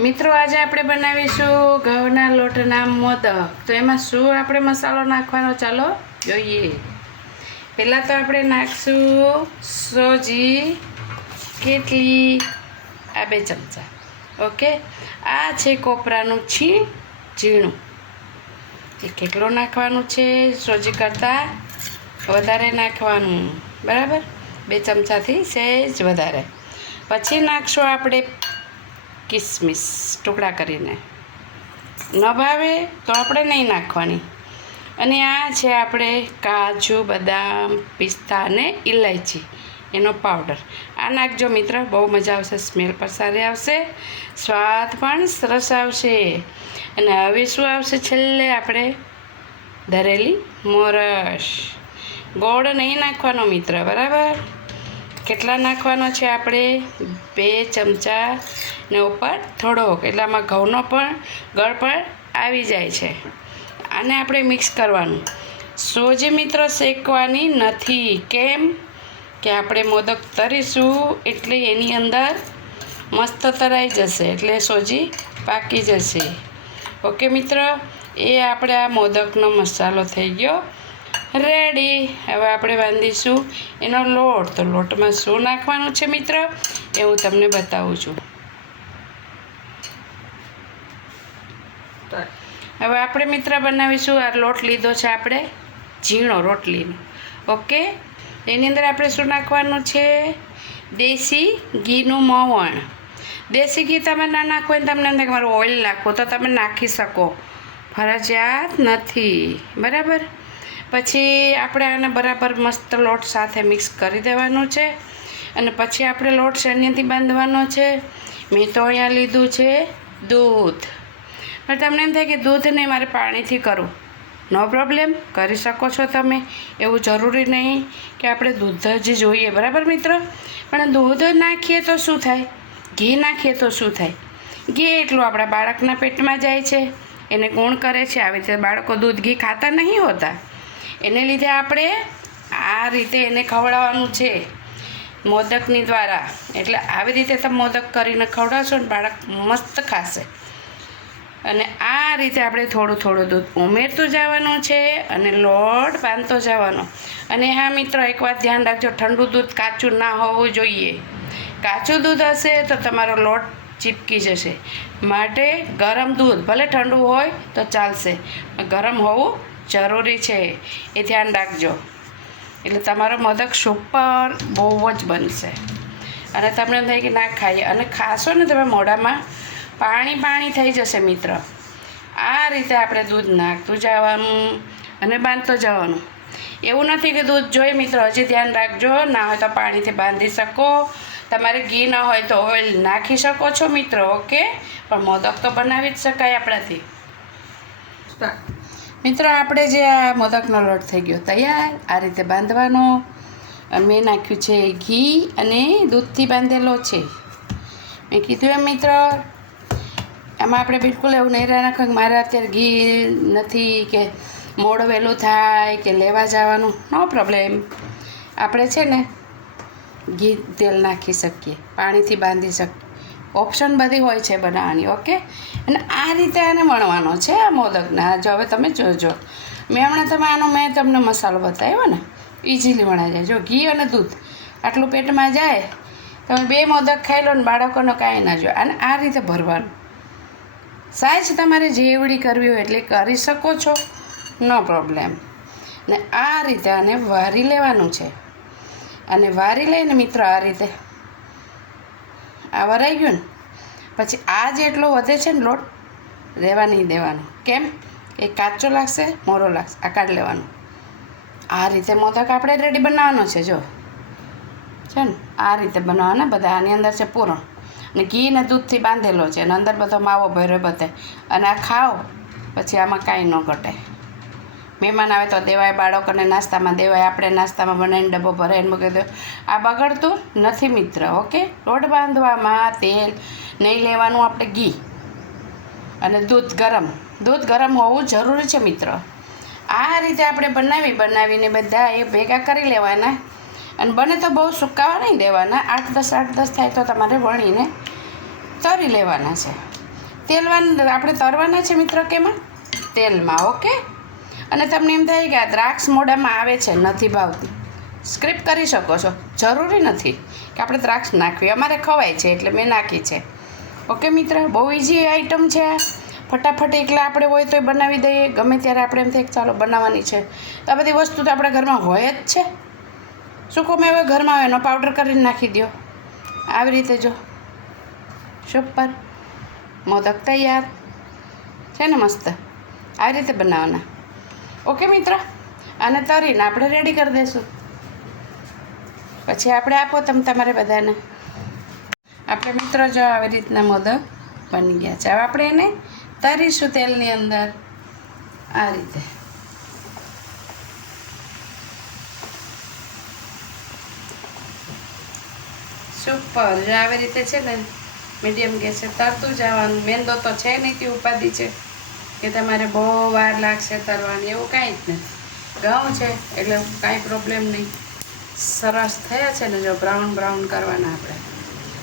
મિત્રો આજે આપણે બનાવીશું ઘઉંના લોટના મોદક। તો એમાં શું આપણે મસાલો નાખવાનો ચાલો જોઈએ। પહેલાં તો આપણે નાખશું સોજી કેટલી આ 2 ચમચા। ઓકે, આ છે કોપરાનું ઝીણું એ કેટલું નાખવાનું છે, સોજી કરતાં વધારે નાખવાનું, બરાબર, 2 ચમચાથી સહેજ વધારે। પછી નાખશું આપણે કિસમિસ ટુકડા કરીને, ન ભાવે તો આપણે નહીં નાખવાની। અને આ છે આપણે કાજુ બદામ પિસ્તા અને ઇલાયચી એનો પાવડર, આ નાખજો મિત્ર, બહુ મજા આવશે, સ્મેલ પણ સારી આવશે, સ્વાદ પણ સરસ આવશે। અને હવે શું આવશે છેલ્લે, આપણે ધરેલી મોરસ। ગોળ નહીં નાખવાનો મિત્ર, બરાબર। કેટલા નાખવાનો છે આપણે 2 ચમચા ને ઉપર થોડોક, એટલે આમાં ઘઉંનો પણ ગળ પણ આવી જાય છે। આને આપણે મિક્સ કરવાનું। સોજી મિત્રો શેકવાની નથી, કેમ કે આપણે મોદક તરીશું એટલે એની અંદર મસ્ત તરાઈ જશે, એટલે સોજી પાકી જશે। ઓકે મિત્ર, એ આપણે આ મોદકનો મસાલો થઈ ગયો રેડી। હવે આપણે બાંધીશું એનો લોટ। તો લોટમાં શું નાખવાનું છે મિત્ર એ હું તમને બતાવું છું। હવે આપણે મિત્ર બનાવીશું, આ લોટ લીધો છે આપણે ઝીણો રોટલીનો, ઓકે। એની અંદર આપણે શું નાખવાનું છે, દેશી ઘીનું મોવણ। દેશી ઘી તમે ના નાખો ને તમને એમ થાય કે મારું ઓઇલ નાખવું, તો તમે નાખી શકો, ફરજિયાત નથી, બરાબર। પછી આપણે આને બરાબર મસ્ત લોટ સાથે મિક્સ કરી દેવાનું છે। અને પછી આપણે લોટ શેનીથી બાંધવાનો છે। મેં તો અહીંયા લીધું છે દૂધ, પણ તમને એમ થાય કે દૂધ નહીં મારે પાણીથી કરું, નો પ્રોબ્લેમ, કરી શકો છો તમે, એવું જરૂરી નહીં કે આપણે દૂધ જ જોઈએ, બરાબર મિત્ર। પણ દૂધ નાખીએ તો શું થાય, ઘી નાખીએ તો શું થાય, ઘી એટલું આપણા બાળકના પેટમાં જાય છે, એને ગુણ કરે છે। આવી રીતે બાળકો દૂધ ઘી ખાતા નહીં હોતા, એને લીધે આપણે આ રીતે એને ખવડાવવાનું છે મોદકની દ્વારા। એટલે આવી રીતે તમે મોદક કરીને ખવડાવશો ને બાળક મસ્ત ખાશે। અને આ રીતે આપણે થોડું થોડું દૂધ ઉમેરતું જવાનું છે અને લોટ બાંધતો જવાનો। અને હા મિત્રો, એક વાત ધ્યાન રાખજો, ઠંડુ દૂધ કાચું ના હોવું જોઈએ। કાચું દૂધ હશે તો તમારો લોટ ચીપકી જશે, માટે ગરમ દૂધ, ભલે ઠંડુ હોય તો ચાલશે, ગરમ હોવું જરૂરી છે, એ ધ્યાન રાખજો, એટલે તમારો મોદક સુપર બહુ જ બનશે। અને તમને એમ થાય કે ના ખાઈએ, અને ખાશો ને તમે મોઢામાં પાણી પાણી થઈ જશે મિત્ર। આ રીતે આપણે દૂધ નાખતું જવાનું અને બાંધતો જવાનું। એવું નથી કે દૂધ જોઈએ મિત્ર, હજી ધ્યાન રાખજો, ના હોય તો પાણીથી બાંધી શકો, તમારે ઘી ન હોય તો ઓઇલ નાખી શકો છો મિત્ર, ઓકે। પણ મોદક તો બનાવી જ શકાય આપણાથી। મિત્રો આપણે જે આ મોદકનો લોટ થઈ ગયો તૈયાર, આ રીતે બાંધવાનો। અને મેં નાખ્યું છે ઘી અને દૂધથી બાંધેલો છે, મેં કીધું એમ મિત્ર, આમાં આપણે બિલકુલ એવું નહીં રાખવાનું મારે અત્યારે ઘી નથી કે મોડું વહેલું થાય કે લેવા જવાનું, નો પ્રોબ્લેમ, આપણે છે ને ઘી તેલ નાખી શકીએ, પાણીથી બાંધી શકીએ, ઓપ્શન બધી હોય છે બનાવવાની, ઓકે। અને આ રીતે આને વણવાનો છે આ મોદકના। જો હવે તમે જોજો, મેં તમને મસાલો બતાવ્યો ને, ઇઝીલી વણાઈ જાય। જો ઘી અને દૂધ આટલું પેટમાં જાય, તમે 2 મોદક ખાઈ લો ને બાળકોનો કાંઈ ના જો। અને આ રીતે ભરવાનું, સાઈઝ તમારે જેવડી કરવી હોય એટલે કરી શકો છો, નો પ્રોબ્લેમ। ને આ રીતે આને વારી લેવાનું છે, અને વારી લઈને મિત્રો આ રીતે આ વરાઈ ગયું ને, પછી આ જેટલો વધે છે ને લોટ રહેવા નહીં દેવાનો, કેમ, એ કાચો લાગશે, મોરો લાગશે, આ કાઢી લેવાનું। આ રીતે મોદક આપણે રેડી બનાવવાનો છે, જો છે ને આ રીતે બનાવવાના બધા। આની અંદર છે પૂરણ, અને ઘી ને દૂધથી બાંધેલો છે, અને અંદર બધો માવો ભર્યો બધે, અને આ ખાઓ પછી આમાં કાંઈ ન ઘટે। મહેમાન આવે તો દેવાય, બાળકોને નાસ્તામાં દેવાય, આપણે નાસ્તામાં બનાવીને ડબ્બો ભરાઈને મૂકી દો, આ બગડતું નથી મિત્ર, ઓકે। લોટ બાંધવામાં તેલ નહીં લેવાનું, આપણે ઘી અને દૂધ ગરમ હોવું જરૂરી છે મિત્ર। આ રીતે આપણે બનાવીને બધા એ ભેગા કરી લેવાના। અને બને તો બહુ સુકાવા નહીં દેવાના, 8-10 થાય તો તમારે વણીને તરી લેવાના છે। તેલવાન આપણે તરવાના છે મિત્રો કેમાં? તેલમાં. ઓકે. અને તમને એમ થાય કે આ દ્રાક્ષ મોઢામાં આવે છે, નથી ભાવતી, સ્ક્રિપ કરી શકો છો. જરૂરી નથી કે આપણે દ્રાક્ષ નાખવી, અમારે ખવાય છે એટલે મેં નાખી છે. ઓકે મિત્ર, બહુ ઇઝી આઈટમ છે આ. ફટાફટ એકલા આપણે હોય તોય બનાવી દઈએ, ગમે ત્યારે આપણે એમ થાય કે ચાલો બનાવવાની છે. તો આ બધી વસ્તુ તો આપણા ઘરમાં હોય જ છે. સૂકો મેવો ઘરમાં આવે એનો પાવડર કરીને નાખી દો. આવી રીતે જો, સુપર, મોદક તૈયાર છે ને, મસ્ત. આવી રીતે બનાવવાના. ઓકે મિત્ર, આને તરીને આપણે રેડી કરી દઈશું. પછી આપણે આપો તમે તમારે બધાને. આપણે મિત્રો જો આવી રીતના મોદક બની ગયા છે. હવે આપણે એને તરીશું તેલની અંદર આ રીતે. સુપર. જો આવી રીતે છે ને મીડિયમ ગેસે તરતું જવાનું. મેંદો તો છે નહીં, તે ઉપાધિ છે કે તમારે બહુ વાર લાગશે તરવાની, એવું કાંઈ જ નથી. ઘઉં છે એટલે કાંઈ પ્રોબ્લેમ નહીં. સરસ થયા છે ને, જો બ્રાઉન બ્રાઉન કરવાના આપણે.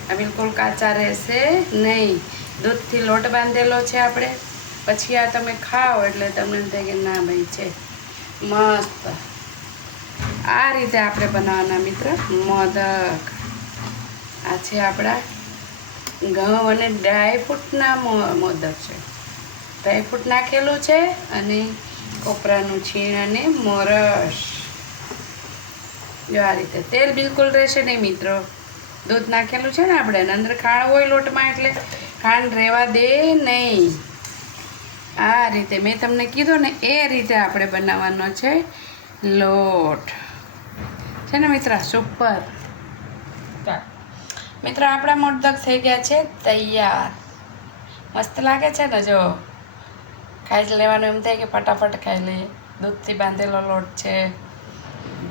આ બિલકુલ કાચા રહેશે નહીં. દૂધથી લોટ બાંધેલો છે આપણે. પછી આ તમે ખાઓ એટલે તમને એમ થાય કે ના ભાઈ છે મસ્ત. આ રીતે આપણે બનાવવાના મિત્ર મોદક. આ છે આપણા ઘઉં અને ડ્રાયફ્રૂટના મોદક છે. ડ્રાયફ્રૂટ નાખેલું છે અને કોપરાનું છીણ અને મોરસ. જો આ રીતે તેલ બિલકુલ રહેશે નહીં મિત્રો. દૂધ નાખેલું છે ને આપણે, અંદર ખાંડ હોય લોટમાં એટલે ખાંડ રહેવા દે નહીં. આ રીતે મેં તમને કીધું ને એ રીતે આપણે બનાવવાનો છે લોટ. છે ને મિત્ર? સુપર. મિત્રો આપણા મોદક થઈ ગયા છે તૈયાર. મસ્ત લાગે છે ને? જો ખાઈ જ લેવાનું, એમ થાય કે ફટાફટ ખાઈ લઈએ. દૂધથી બાંધેલો લોટ છે,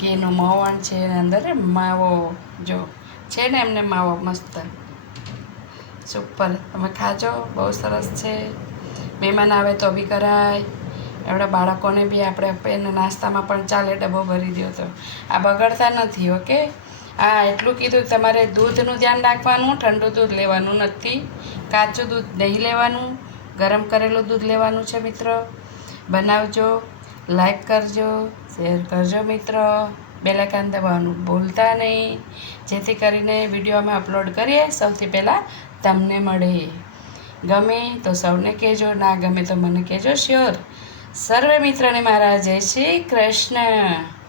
ઘીનું મોવણ છે, અને અંદર માવો જો છે ને એમને માવો મસ્ત. સુપર. તમે ખાજો, બહુ સરસ છે. મહેમાન આવે તો બી કરાય, એવડા બાળકોને બી આપણે એને નાસ્તામાં પણ ચાલે, ડબ્બો ભરી દો તો. આ બગડતા નથી. ઓકે. હા, એટલું કીધું. તમારે દૂધનું ધ્યાન રાખવાનું, ઠંડુ દૂધ લેવાનું નથી, કાચું દૂધ નહીં લેવાનું, ગરમ કરેલું દૂધ લેવાનું છે મિત્રો. બનાવજો, લાઈક કરજો, શેર કરજો મિત્રો. બેલ આઇકન દબાવવાનું ભૂલતા નહીં, જેથી કરીને વિડીયો અમે અપલોડ કરીએ સૌથી પહેલાં તમને મળે. ગમે તો સૌને કહેજો, ના ગમે તો મને કહેજો શ્યોર. સર્વે મિત્રોને મારા જય શ્રી કૃષ્ણ.